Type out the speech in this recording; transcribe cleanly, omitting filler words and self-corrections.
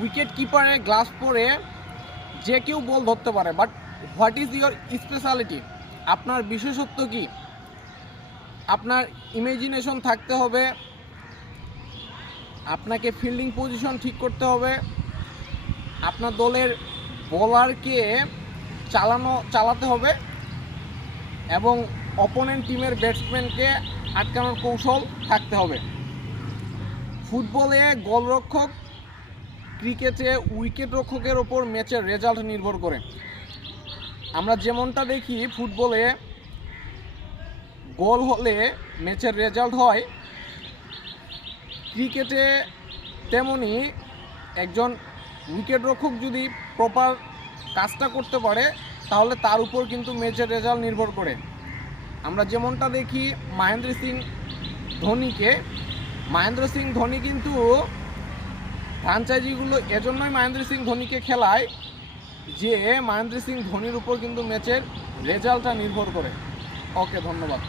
Wicket কিপারের gloves পরে যে কেউ বল ধরতে পারে, but what is your speciality? আপনার বিশেষত্ব কি? আপনার ইমাজিনেশন থাকতে হবে, আপনাকে ফিল্ডিং পজিশন ঠিক করতে হবে, আপনার দলের বোলারকে চালাতে হবে এবং অপোনেন্ট টিমের ব্যাটসম্যানকে আটকানোর কৌশল থাকতে হবে। ফুটবলে গোলরক্ষক, ক্রিকেটে উইকেট রক্ষকের ওপর ম্যাচের রেজাল্ট নির্ভর করে। আমরা যেমনটা দেখি ফুটবলে গোল হলে ম্যাচের রেজাল্ট হয়, ক্রিকেটে তেমনি একজন উইকেট রক্ষক যদি প্রপার কাজটা করতে পারে তাহলে তার উপর কিন্তু ম্যাচের রেজাল্ট নির্ভর করে। আমরা যেমনটা দেখি মহেন্দ্র সিং ধোনি কিন্তু ফ্র্যাঞ্চাইজিগুলো এজন্যই মহেন্দ্র সিং ধোনিকে খেলায় যে মহেন্দ্র সিং ধোনির উপর কিন্তু ম্যাচের রেজাল্টটা নির্ভর করে। ওকে, ধন্যবাদ।